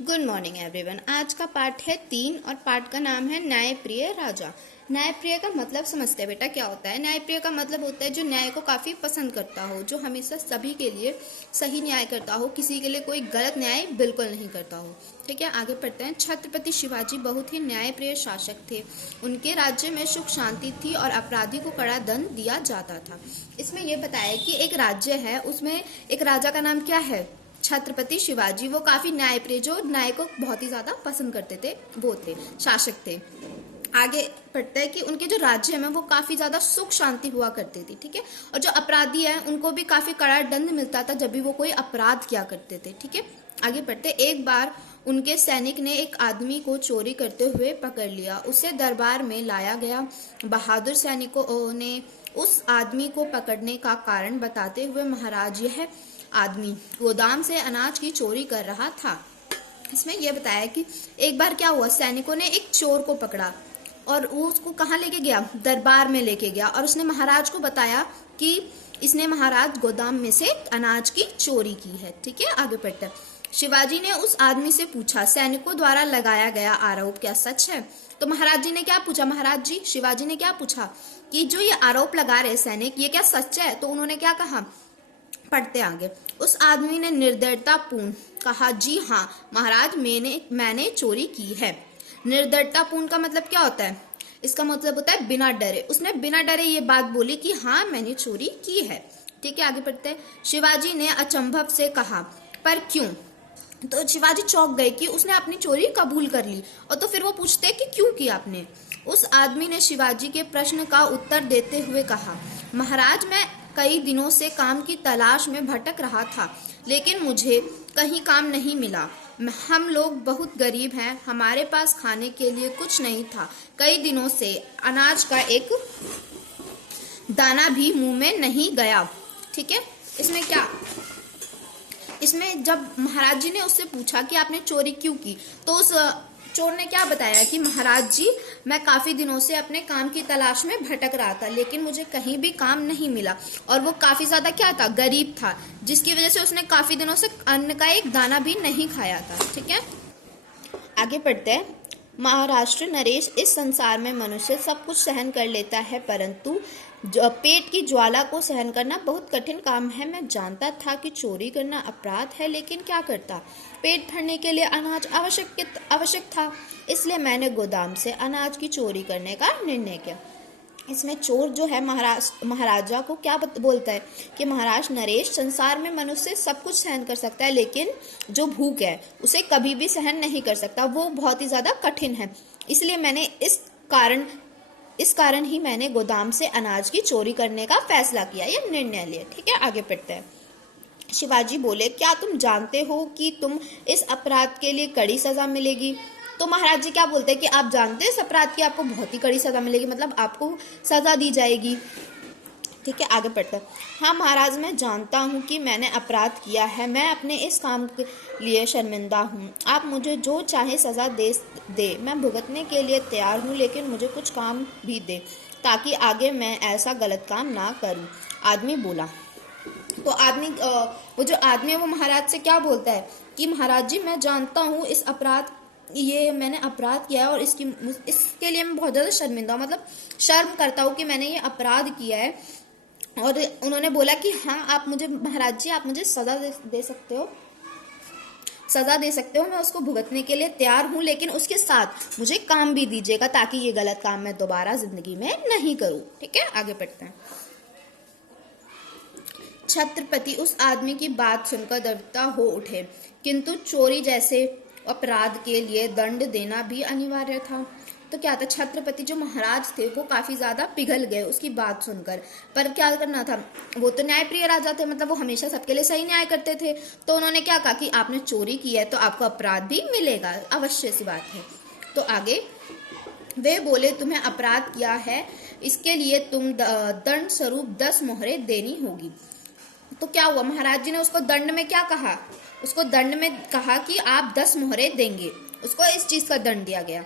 Good morning everyone. आज का पाठ है 3 और पाठ का नाम है न्यायप्रिय राजा। न्यायप्रिय का मतलब समझते हैं बेटा क्या होता है। न्यायप्रिय का मतलब होता है जो न्याय को काफी पसंद करता हो, जो हमेशा सभी के लिए सही न्याय करता हो, किसी के लिए कोई गलत न्याय बिल्कुल नहीं करता हो। ठीक है, आगे पढ़ते हैं। छत्रपति शिवाजी बहुत ही न्यायप्रिय शासक थे। उनके राज्य में सुख शांति थी और अपराधी को कड़ा दंड दिया जाता था। इसमें यह बताया कि एक राज्य है, उसमें एक राजा का नाम क्या है, छत्रपति शिवाजी। वो काफी न्यायप्रिय, जो न्याय को बहुत ही ज्यादा पसंद करते थे, वो थे, शासक थे। आगे पढ़ते हैं कि उनके जो राज्य में वो काफी ज्यादा सुख शांति हुआ करती थी। ठीक है, और जो अपराधी है उनको भी काफी कड़ा दंड मिलता था जब भी वो कोई अपराध किया करते थे। ठीक है, आगे पढ़ते। एक बार उनके सैनिक ने एक आदमी को चोरी करते हुए पकड़ लिया। उसे दरबार में लाया गया। बहादुर सैनिकों ने उस आदमी को पकड़ने का कारण बताते हुए, महाराज, यह आदमी गोदाम से अनाज की चोरी कर रहा था। इसमें यह बताया कि एक बार क्या हुआ, सैनिकों ने एक चोर को पकड़ा और वो उसको कहाँ लेके गया, दरबार में लेके गया, और उसने महाराज को बताया कि इसने महाराज गोदाम में से अनाज की चोरी की है। ठीक है, आगे बढ़ते। शिवाजी ने उस आदमी से पूछा, सैनिकों द्वारा लगाया गया आरोप क्या सच है? तो महाराज जी ने क्या पूछा, महाराज जी शिवाजी ने क्या पूछा कि जो ये आरोप लगा रहे सैनिक, ये क्या सच है? तो उन्होंने क्या कहा, पढ़ते आगे। उस आदमी ने निर्दयतापूर्ण कहा, जी हाँ महाराज, मैंने चोरी की है। निर्दयतापूर्ण का मतलब क्या होता है? इसका मतलब होता है बिना डरे। उसने बिना डरे ये बात बोली कि हाँ मैंने चोरी की है। ठीक है, आगे पढ़ते हैं। शिवाजी ने अचंभव से कहा, पर क्यों? तो शिवाजी चौंक गए कि उसने अपनी चोरी कबूल कर ली, और तो फिर वो पूछते कि क्यों किया आपने? उस आदमी ने शिवाजी के प्रश्न का उत्तर देते हुए कहा, महाराज, मैं कई दिनों से काम की तलाश में भटक रहा था, लेकिन मुझे कहीं काम नहीं मिला। हम लोग बहुत गरीब हैं, हमारे पास खाने के लिए कुछ नहीं था। कई दिनों से अनाज का एक दाना भी मुंह में नहीं गया। ठीक है, इसमें जब महाराज जी ने उससे पूछा कि आपने चोरी क्यों की, तो उस चोर ने क्या बताया कि महाराज जी, मैं काफी दिनों से अपने काम की तलाश में भटक रहा था, लेकिन मुझे कहीं भी काम नहीं मिला। और वो काफी ज्यादा क्या था, गरीब था, जिसकी वजह से उसने काफी दिनों से अन्न का एक दाना भी नहीं खाया था। ठीक है, आगे पढ़ते हैं। महाराष्ट्र नरेश, इस संसार में मनुष्य सब कुछ सहन कर लेता है, परंतु पेट की ज्वाला को सहन करना बहुत कठिन काम है। मैं जानता था कि चोरी करना अपराध है, लेकिन क्या करता, पेट भरने के लिए अनाज आवश्यक था, इसलिए मैंने गोदाम से अनाज की चोरी करने का निर्णय किया। इसमें चोर जो है महाराजा को क्या बोलता है कि महाराज नरेश, संसार में मनुष्य सब कुछ सहन कर सकता है, लेकिन जो भूख है उसे कभी भी सहन नहीं कर सकता, वो बहुत ही ज्यादा कठिन है। इसलिए मैंने इस कारण ही मैंने गोदाम से अनाज की चोरी करने का फैसला किया, या निर्णय लिया। ठीक है, आगे पढ़ते हैं। शिवाजी बोले, क्या तुम जानते हो कि तुम इस अपराध के लिए कड़ी सजा मिलेगी? तो महाराज जी क्या बोलते हैं कि आप जानते हैं इस अपराध की आपको बहुत ही कड़ी सजा मिलेगी, मतलब आपको सजा दी जाएगी। ठीक है, आगे पढ़ते हैं। हाँ महाराज, मैं जानता हूँ कि मैंने अपराध किया है, मैं अपने इस काम के लिए शर्मिंदा हूँ। आप मुझे जो चाहे सजा दे, मैं भुगतने के लिए तैयार हूँ, लेकिन मुझे कुछ काम भी दे, ताकि आगे मैं ऐसा गलत काम ना करूँ। आदमी बोला। तो वो जो आदमी है वो महाराज से क्या बोलता है कि महाराज जी, मैं जानता हूँ ये मैंने अपराध किया है, और इसके लिए मैं बहुत ज्यादा शर्मिंदा हूँ, मतलब शर्म करता हूँ कि मैंने ये अपराध किया है। और उन्होंने बोला कि हाँ महाराज जी, आप मुझे सजा दे सकते हो, मैं उसको भुगतने के लिए तैयार हूँ, लेकिन उसके साथ मुझे काम भी दीजिएगा, ताकि ये गलत काम मैं दोबारा जिंदगी में नहीं करूँ। ठीक है, आगे बढ़ते हैं। छत्रपति उस आदमी की बात सुनकर दृढ़ता हो उठे, किंतु चोरी जैसे अपराध के लिए दंड देना भी अनिवार्य था। तो क्या था, छत्रपति जो महाराज थे वो काफी ज्यादा पिघल गए उसकी बात सुनकर, पर क्या करना था, वो तो न्यायप्रिय राजा थे, मतलब वो हमेशा सबके लिए सही न्याय करते थे। तो उन्होंने क्या कहा कि आपने चोरी की है तो आपको अपराध भी मिलेगा, अवश्य सी बात है। तो आगे वे बोले, तुम्हें अपराध किया है, इसके लिए तुम दंड स्वरूप 10 मोहरें देनी होगी। तो क्या हुआ, महाराज जी ने उसको दंड में क्या कहा, उसको दंड में कहा कि आप 10 मोहरें देंगे, उसको इस चीज का दंड दिया गया।